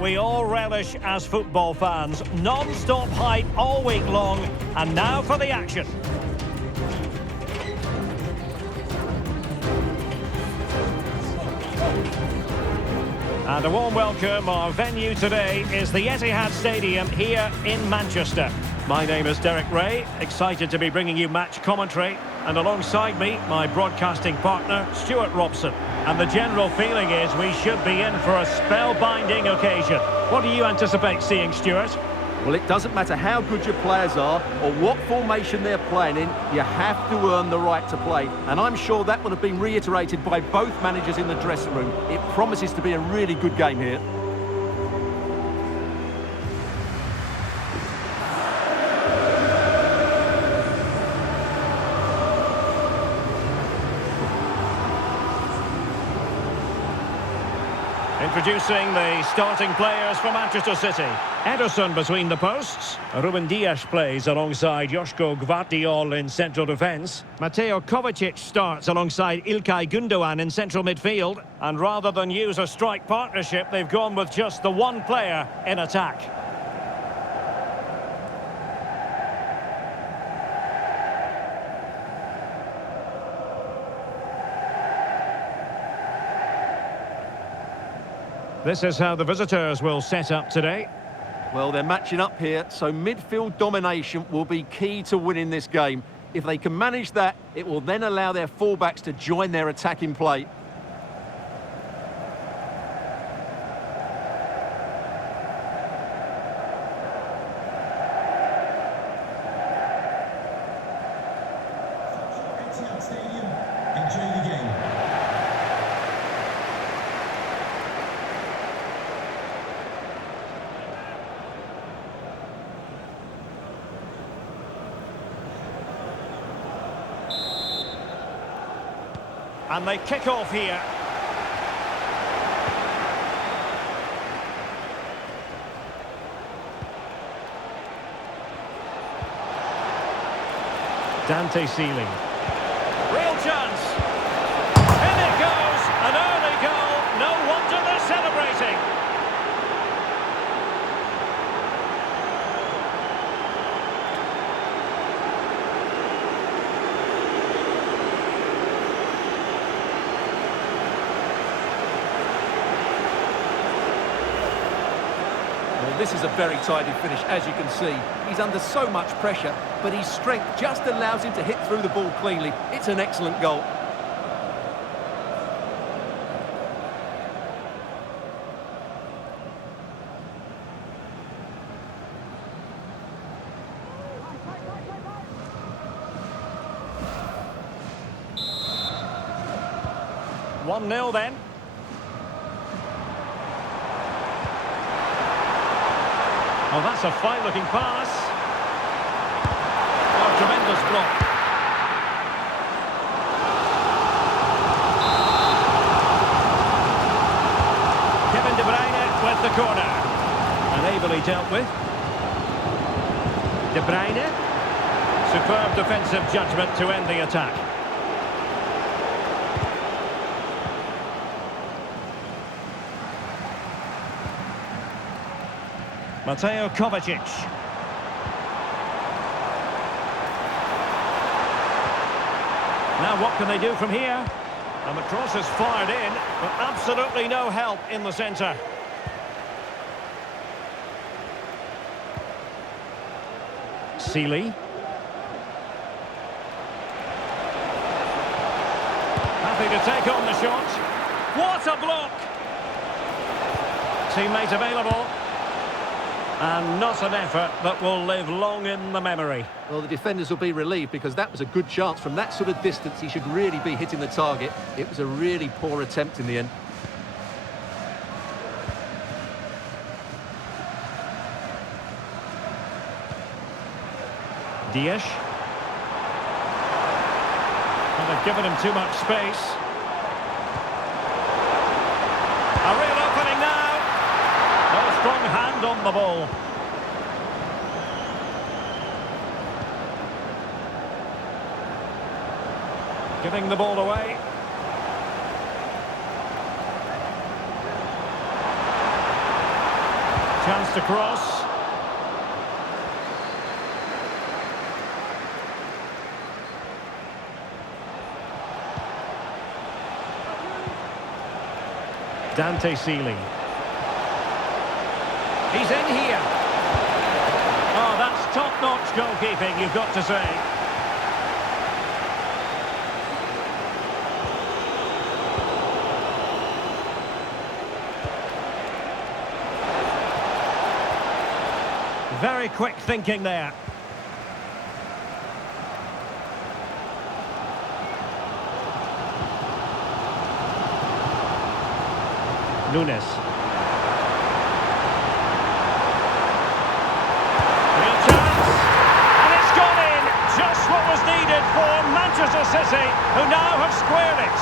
We all relish as football fans. Non-stop hype all week long. And now for the action. And a warm welcome. Our venue today is the Etihad Stadium here in Manchester. My name is Derek Ray, excited to be bringing you match commentary. And alongside me, my broadcasting partner, Stuart Robson. And the general feeling is we should be in for a spellbinding occasion. What do you anticipate seeing, Stuart? Well, it doesn't matter how good your players are or what formation they're playing in, you have to earn the right to play. And I'm sure that will have been reiterated by both managers in the dressing room. It promises to be a really good game here. Introducing the starting players for Manchester City. Ederson between the posts. Ruben Dias plays alongside Joško Gvardiol in central defence. Mateo Kovacic starts alongside Ilkay Gundogan in central midfield. And rather than use a strike partnership, they've gone with just the one player in attack. This is how the visitors will set up today. Well, they're matching up here, so midfield domination will be key to winning this game. If they can manage that, it will then allow their fullbacks to join their attacking play. Etihad Stadium, enjoy the game. And they kick off here. Dante Sealing. Real chance. In it goes. An early goal. No wonder they're celebrating. This is a very tidy finish, as you can see. He's under so much pressure, but his strength just allows him to hit through the ball cleanly. It's an excellent goal. One 0 then. Oh, that's a fine-looking pass. Oh, tremendous block. Kevin De Bruyne with the corner. And ably dealt with. De Bruyne. Superb defensive judgment to end the attack. Mateo Kovacic. Now what can they do from here? And the cross is fired in, but absolutely no help in the centre. Sealy. Happy to take on the shot. What a block! Teammate available. And not an effort that will live long in the memory. Well, the defenders will be relieved because that was a good chance. From that sort of distance, he should really be hitting the target. It was a really poor attempt in the end. Dias. And they've given him too much space. A real opening now. A strong hand on the ball. Giving the ball away. Chance to cross. Dante Sealy. He's in here. Oh, that's top-notch goalkeeping, you've got to say. Very quick thinking there. Nunes. Real chance. And it's gone in. Just what was needed for Manchester City, who now have squared it.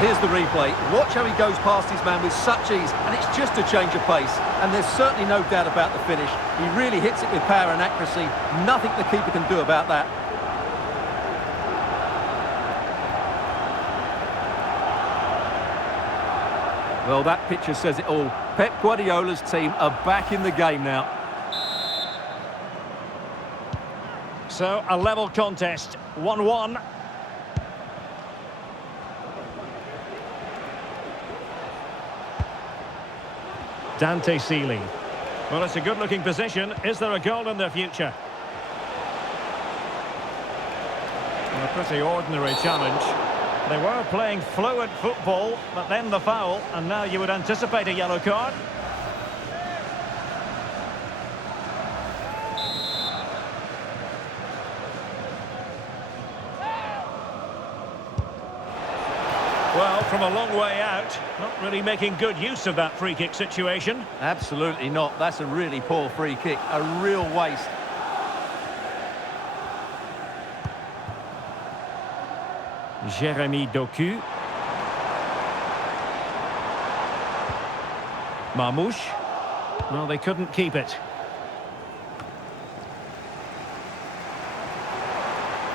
Here's the replay. Watch how he goes past his man with such ease, and it's just a change of pace. And there's certainly no doubt about the finish. He really hits it with power and accuracy. Nothing the keeper can do about that. Well, that picture says it all. Pep Guardiola's team are back in the game now. So, a level contest. 1-1. Dante Sealy. Well, it's a good-looking position. Is there a goal in their future? Well, a pretty ordinary challenge. They were playing fluid football, but then the foul, and now you would anticipate a yellow card. Well, from a long way out, not really making good use of that free kick situation. Absolutely not. That's a really poor free kick. A real waste. Jérémy Doku. Marmouche. Well, they couldn't keep it.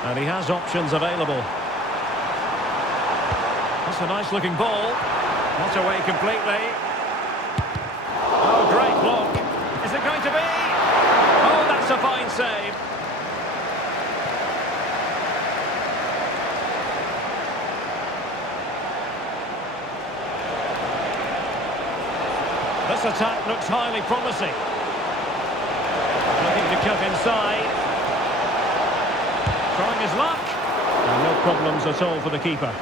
And he has options available. That's a nice-looking ball. Not away completely. Oh, great block. Is it going to be? Oh, that's a fine save. This attack looks highly promising. Looking to cut inside. Trying his luck. And no problems at all for the keeper.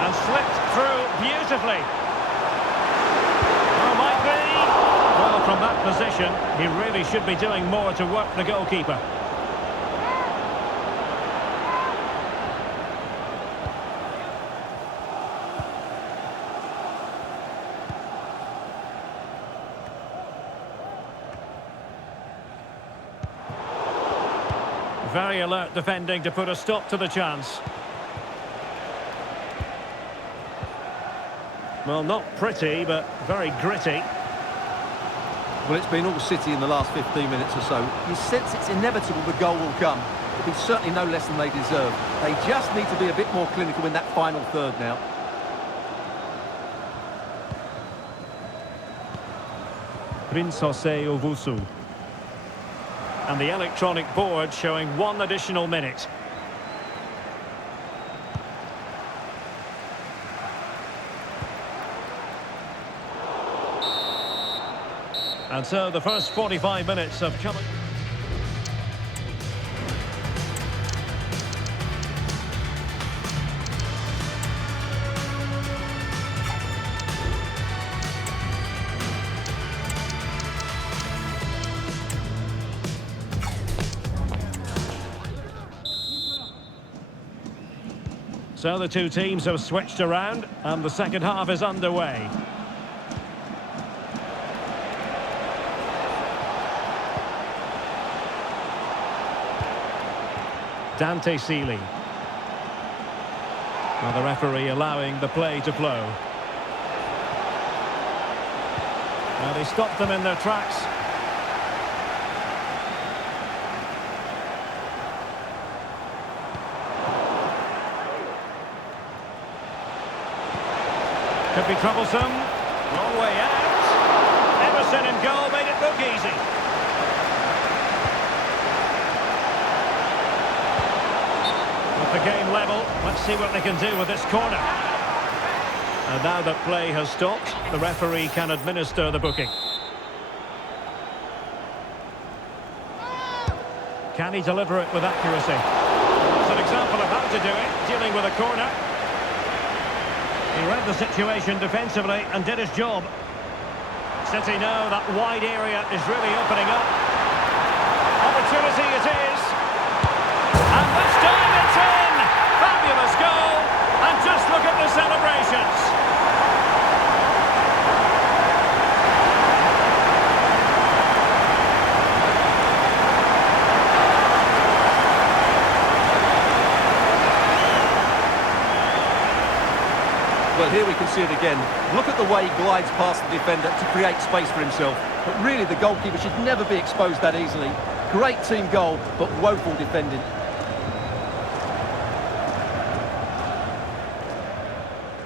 And slipped through beautifully. Oh, might be. Well, from that position, he really should be doing more to work the goalkeeper. Very alert defending to put a stop to the chance. Well, not pretty, but very gritty. Well, it's been all City in the last 15 minutes or so. You sense it's inevitable the goal will come. It'll be certainly no less than they deserve. They just need to be a bit more clinical in that final third now. Prince Jose Owusu. And the electronic board showing 1 additional minute. And so the first 45 minutes have come. So the two teams have switched around and the second half is underway. Dante Sealy. Well, the referee allowing the play to flow. Now they stopped them in their tracks. Could be troublesome. Wrong way out. Emerson in goal made it look easy. With the game level, let's see what they can do with this corner. And now that play has stopped, the referee can administer the booking. Can he deliver it with accuracy? It's an example of how to do it, dealing with a corner. He read the situation defensively and did his job. City know that wide area is really opening up. Opportunity it is. And this time it's in! Fabulous goal! And just look at the celebrations. Well, here we can see it again. Look at the way he glides past the defender to create space for himself. But really, the goalkeeper should never be exposed that easily. Great team goal, but woeful defending.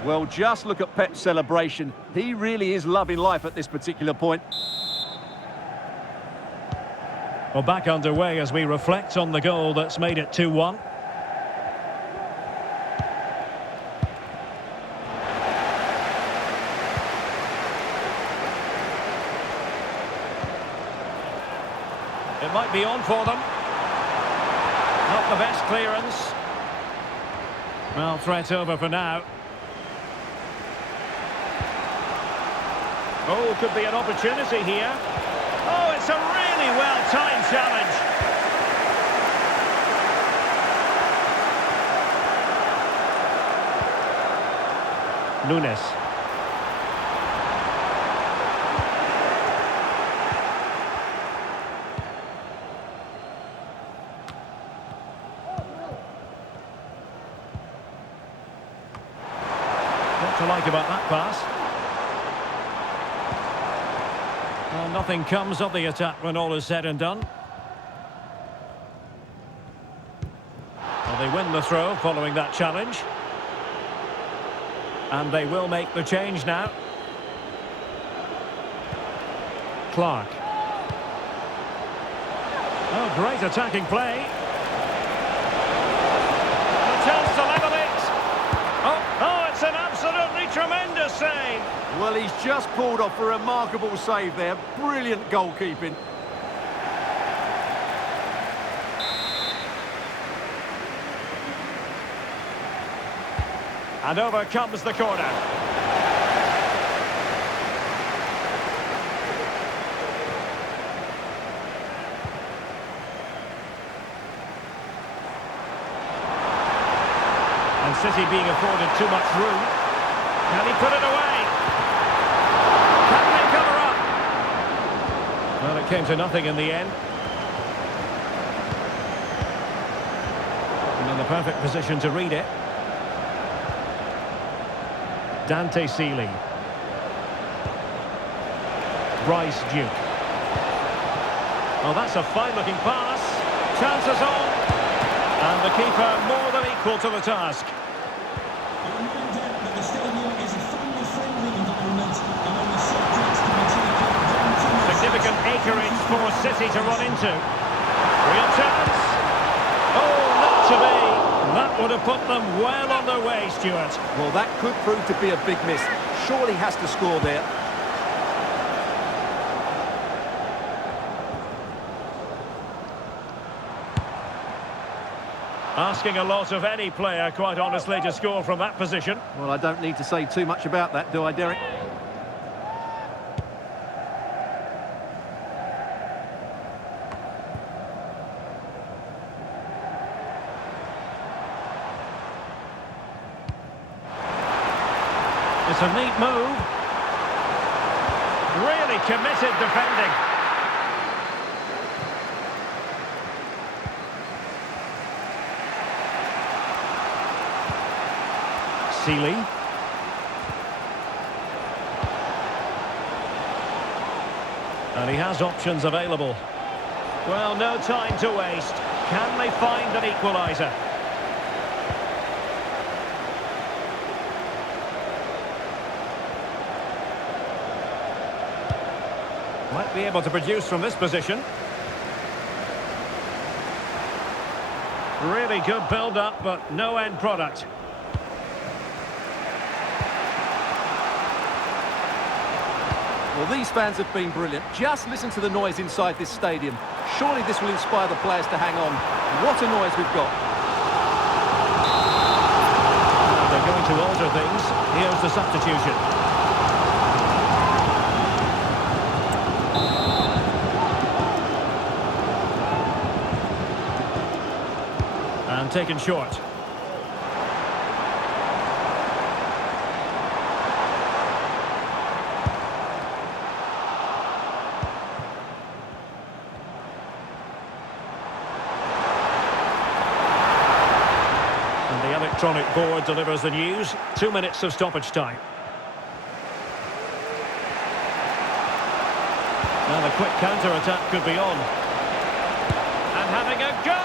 Well, just look at Pep's celebration. He really is loving life at this particular point. Well, back underway as we reflect on the goal that's made it 2-1. It might be on for them. Not the best clearance. Well, threat over for now. Oh, could be an opportunity here. Oh, it's a really well-timed challenge. Nunes. What to like about that pass? Well, nothing comes of the attack when all is said and done. Well, they win the throw following that challenge. And they will make the change now. Clark. Oh, great attacking play. A chance to level it. Oh, it's an absolutely tremendous save. Well, he's just pulled off a remarkable save there. Brilliant goalkeeping. And over comes the corner. And City being afforded too much room. Can he put it away? Can they cover up? Well, it came to nothing in the end. And in the perfect position to read it. Dante Seeley. Bryce Duke. Oh, that's a fine-looking pass. Chances on. And the keeper more than equal to the task. The stadium is a family-friendly environment and only subject to material. Significant acreage for City to run into. Real chance. Oh, not to be. That would have put them well on their way, Stuart. Well, that could prove to be a big miss. Surely has to score there. Asking a lot of any player, quite honestly, to score from that position. Well, I don't need to say too much about that, do I, Derek? It's a neat move. Really committed defending. Sealy. And he has options available. Well, no time to waste. Can they find an equaliser? Might be able to produce from this position. Really good build-up, but no end product. Well, these fans have been brilliant. Just listen to the noise inside this stadium. Surely this will inspire the players to hang on. What a noise we've got. They're going to alter things. Here's the substitution. And taken short. And the electronic board delivers the news. 2 minutes of stoppage time. Now the quick counter-attack could be on. And having a go!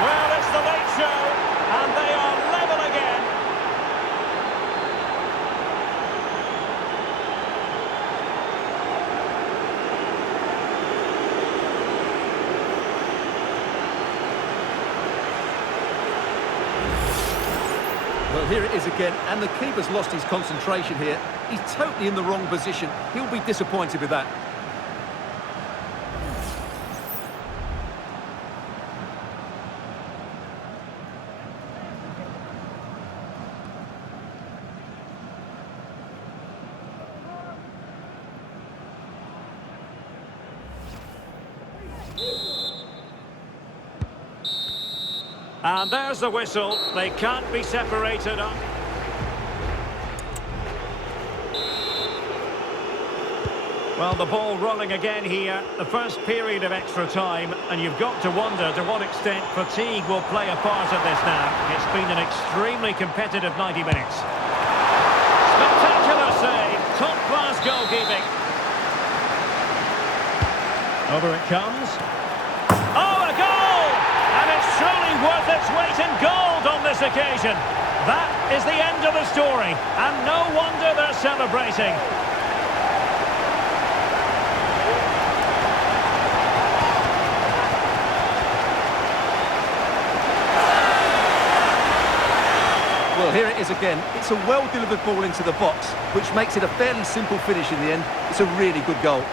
Well, it's the late show, and they are level again. Well, here it is again, and the keeper's lost his concentration here. He's totally in the wrong position. He'll be disappointed with that. And there's the whistle. They can't be separated up. Well, the ball rolling again here. The first period of extra time, and you've got to wonder to what extent fatigue will play a part of this now. It's been an extremely competitive 90 minutes. Spectacular save. Top-class goalkeeping. Over it comes. Oh, a goal! And it's surely worth its weight in gold on this occasion. That is the end of the story, and no wonder they're celebrating. Well, here it is again. It's a well-delivered ball into the box, which makes it a fairly simple finish in the end. It's a really good goal.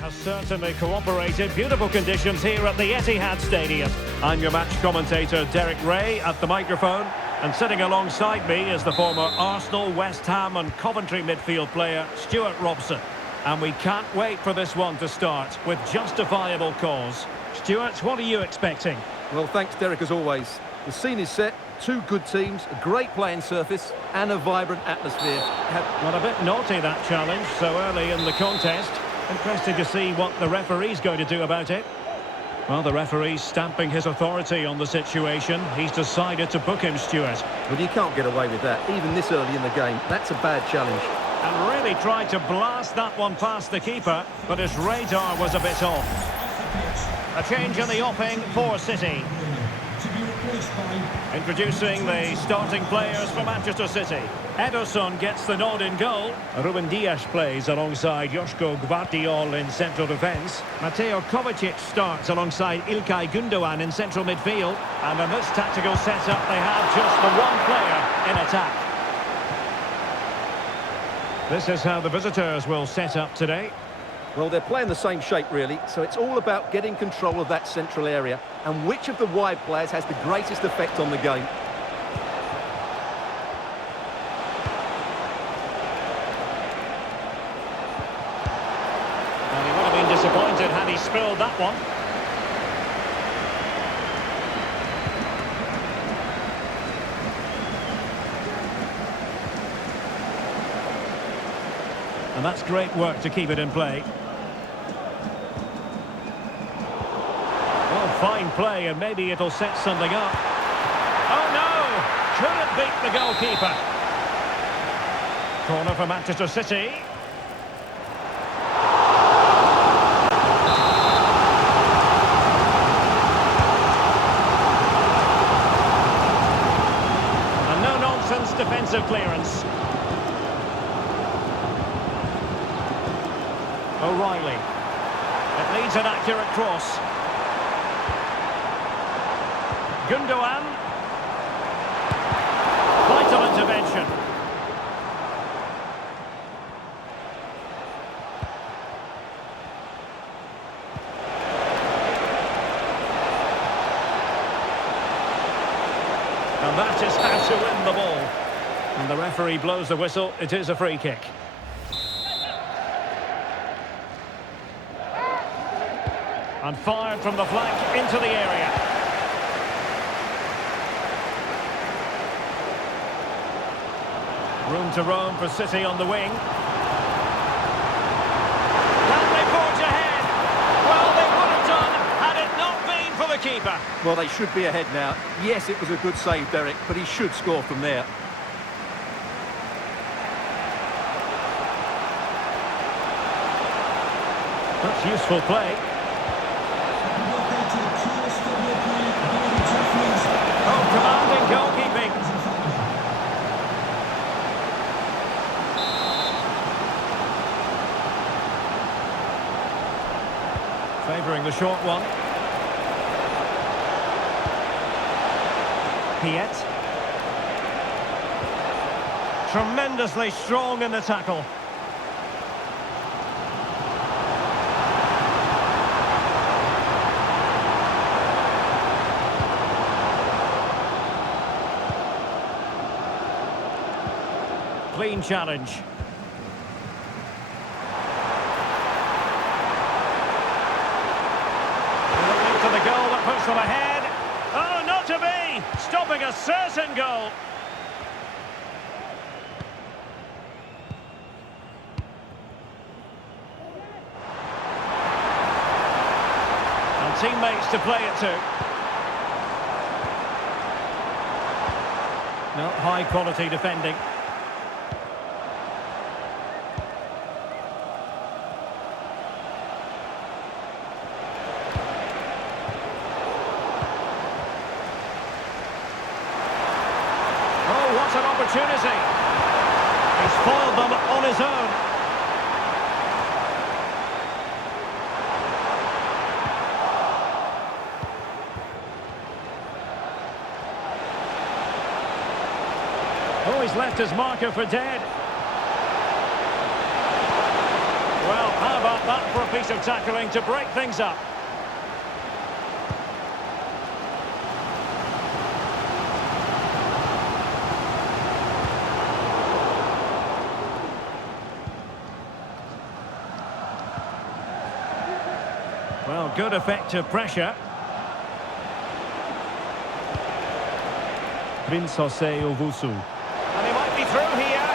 Has certainly cooperated. Beautiful conditions here at the Etihad Stadium. I'm your match commentator Derek Ray at the microphone, and sitting alongside me is the former Arsenal, West Ham and Coventry midfield player Stuart Robson. And we can't wait for this one to start with justifiable cause. Stuart, what are you expecting? Well, thanks, Derek, as always. The scene is set. Two good teams, a great playing surface and a vibrant atmosphere. Well, a bit naughty, that challenge, so early in the contest. Interested to see what the referee's going to do about it. Well, the referee's stamping his authority on the situation. He's decided to book him, Stuart. Well, you can't get away with that, even this early in the game. That's a bad challenge. And really tried to blast that one past the keeper, but his radar was a bit off. A change in the offing for City. Introducing the starting players for Manchester City. Ederson gets the nod in goal. Ruben Dias plays alongside Joško Gvardiol in central defence. Mateo Kovacic starts alongside Ilkay Gundogan in central midfield. And in this tactical setup, they have just the one player in attack. This is how the visitors will set up today. Well, they're playing the same shape, really, so it's all about getting control of that central area and which of the wide players has the greatest effect on the game. disappointed had he spilled that one. And that's great work to keep it in play. Well, fine play, and maybe it'll set something up. Oh no! Couldn't beat the goalkeeper. Corner for Manchester City. A no-nonsense defensive clearance. O'Reilly. It needs an accurate cross. Gundogan. Vital intervention. And that is how to win the ball. And the referee blows the whistle. It is a free kick. And fired from the flank into the area. Room to roam for City on the wing. Can they forge ahead? Well, they would have done had it not been for the keeper. Well, they should be ahead now. Yes, it was a good save, Derek, but he should score from there. That's useful play. Oh, commanding goalkeeping. Favouring the short one. Piet. Tremendously strong in the tackle. Clean challenge. To the goal that puts them ahead. Oh, not to be! Stopping a certain goal. And teammates to play it to. No, high quality defending. What an opportunity. He's foiled them on his own. Oh, he's left his marker for dead. Well, how about that for a piece of tackling to break things up? Well, good effective pressure. Prince Jose Owusu. And he might be through here.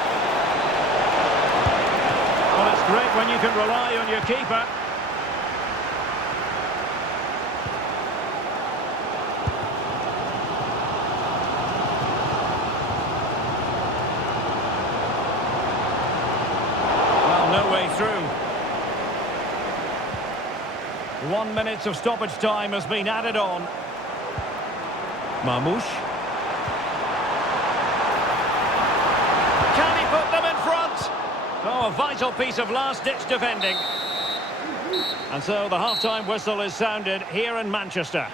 Well, it's great when you can rely on your keeper. Well, no way through. 1 minute of stoppage time has been added on. Mamouche. Can he put them in front? Oh, a vital piece of last-ditch defending. And so the half-time whistle is sounded here in Manchester.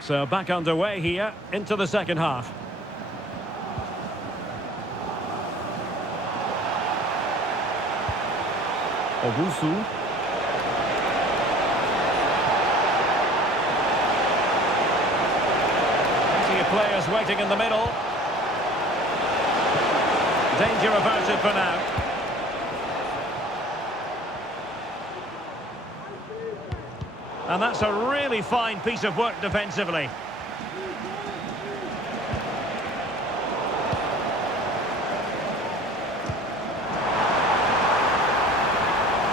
So back underway here into the second half. Owusu. Plenty of players waiting in the middle. Danger averted for now. And that's a really fine piece of work defensively.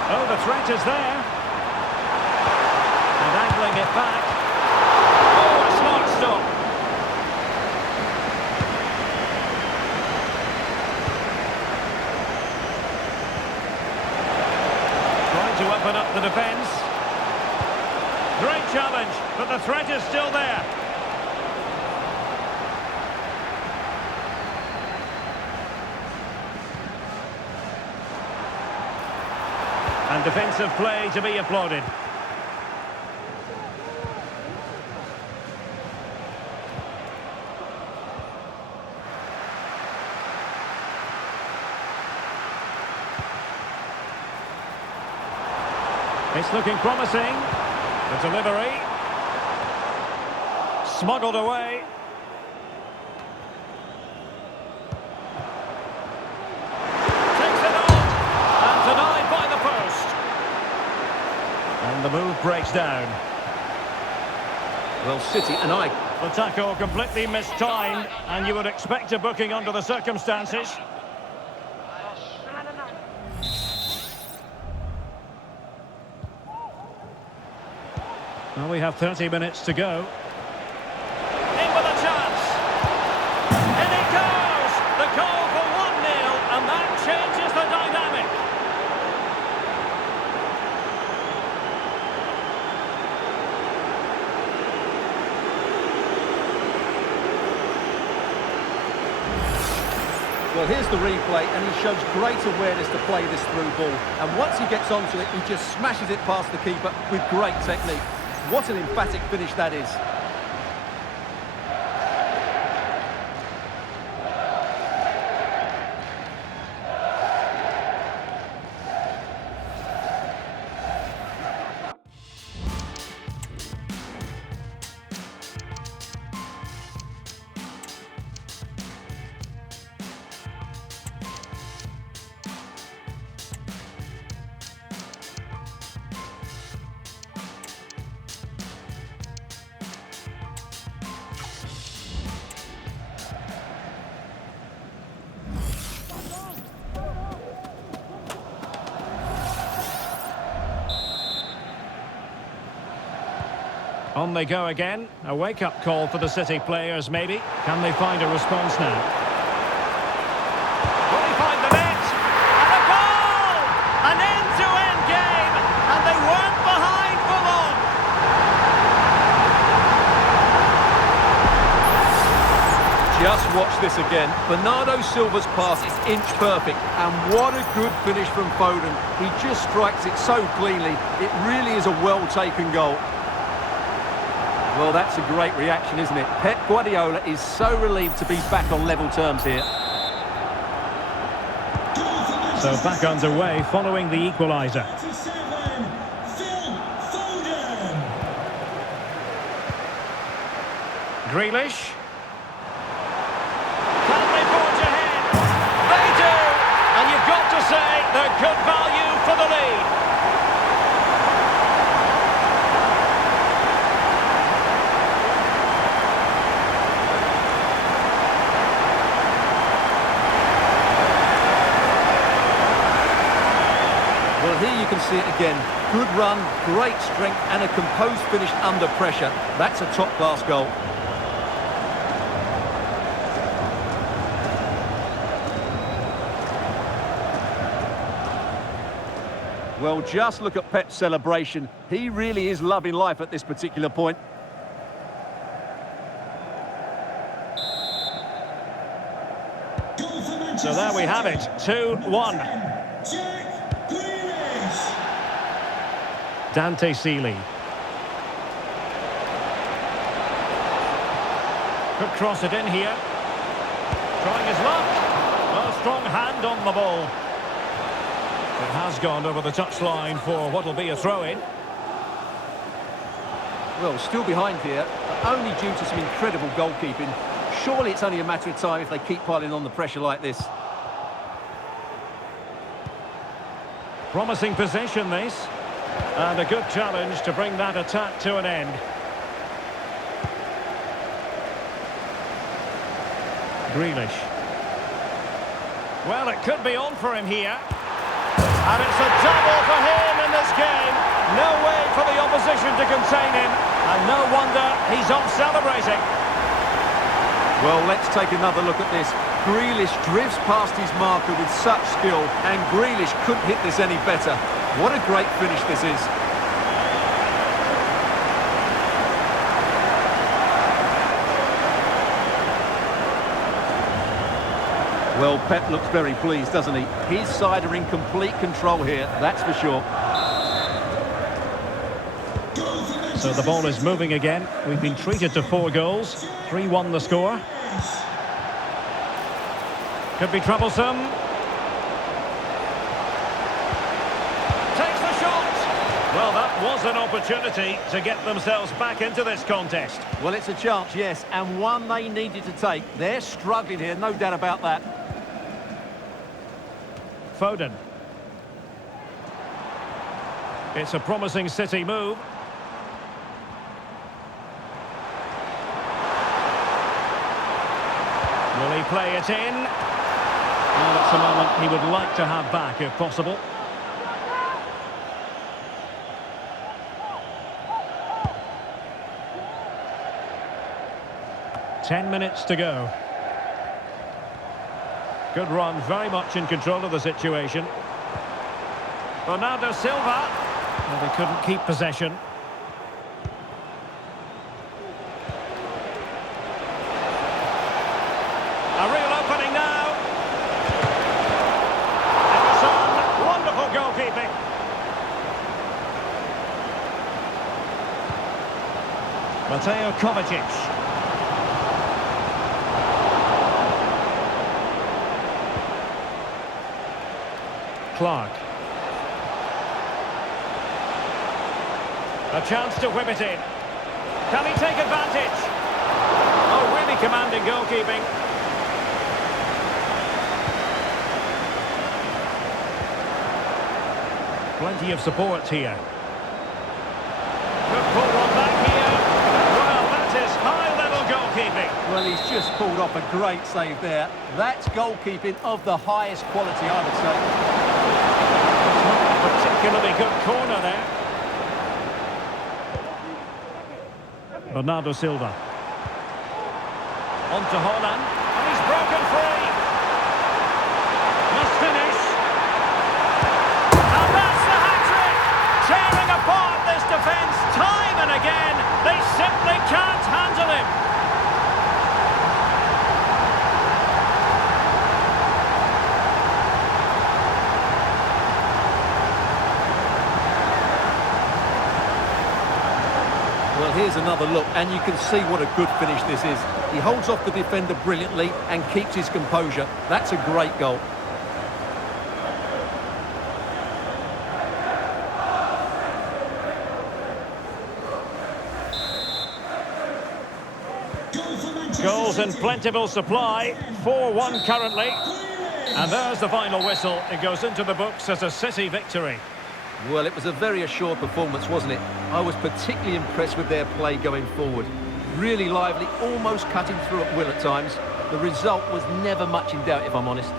Oh, the threat is there. And angling it back. Oh, a smart stop. Trying to open up the defence. Great challenge, but the threat is still there. And defensive play to be applauded. It's looking promising. The delivery. Smuggled away. Takes it on. And denied by the post. And the move breaks down. Well, City and I... The tackle completely mistimed, and you would expect a booking under the circumstances. Well, we have 30 minutes to go. In with a chance. In it goes! The goal for 1-0, and that changes the dynamic. Well, here's the replay, and he shows great awareness to play this through ball. And once he gets onto it, he just smashes it past the keeper with great technique. What an emphatic finish that is. On they go again. A wake-up call for the City players, maybe. Can they find a response now? Will he find the net? And a goal! An end-to-end game! And they weren't behind for long! Just watch this again. Bernardo Silva's pass is inch perfect. And what a good finish from Foden. He just strikes it so cleanly. It really is a well-taken goal. Well, that's a great reaction, isn't it? Pep Guardiola is so relieved to be back on level terms here. So back underway following the equaliser. Grealish. Can they forge ahead? They do! And you've got to say they're good value for the lead. Well, here you can see it again. Good run, great strength, and a composed finish under pressure. That's a top-class goal. Well, just look at Pep's celebration. He really is loving life at this particular point. So there we have it, 2-1. Dante Seeley. Could cross it in here. Trying his luck. A strong hand on the ball. It has gone over the touchline for what will be a throw-in. Well, still behind here, but only due to some incredible goalkeeping. Surely it's only a matter of time if they keep piling on the pressure like this. Promising possession, this. And a good challenge to bring that attack to an end. Grealish. Well, it could be on for him here. And it's a double for him in this game. No way for the opposition to contain him. And no wonder he's off celebrating. Well, let's take another look at this. Grealish drifts past his marker with such skill, and Grealish couldn't hit this any better. What a great finish this is. Well, Pep looks very pleased, doesn't he? His side are in complete control here, that's for sure. So the ball is moving again. We've been treated to 4 goals. 3-1 the score. Could be troublesome. Takes the shot. Well, that was an opportunity to get themselves back into this contest. Well, it's a chance, yes, and one they needed to take. They're struggling here, no doubt about that. Foden. It's a promising City move. Will he play it in? Well, it's a moment he would like to have back if possible. Ten minutes to go. Good run, very much in control of the situation. Bernardo Silva. Well, they couldn't keep possession. A real opening now. It was on. Wonderful goalkeeping. Mateo Kovacic. Clark. A chance to whip it in. Can he take advantage? Oh, really commanding goalkeeping. Plenty of support here. Could pull one back here. Well, that is high-level goalkeeping. Well, he's just pulled off a great save there. That's goalkeeping of the highest quality, I would say. Particularly good corner there. Bernardo Silva. On to Haaland. And he's broken free. Must finish. And that's the hat-trick! Tearing apart this defence time and again. They simply can't handle him. Well, here's another look, and you can see what a good finish this is. He holds off the defender brilliantly and keeps his composure. That's a great goal. Goals in plentiful supply. 4-1 currently. And there's the final whistle. It goes into the books as a City victory. Well, it was a very assured performance, wasn't it? I was particularly impressed with their play going forward. Really lively, almost cutting through at will at times. The result was never much in doubt, if I'm honest.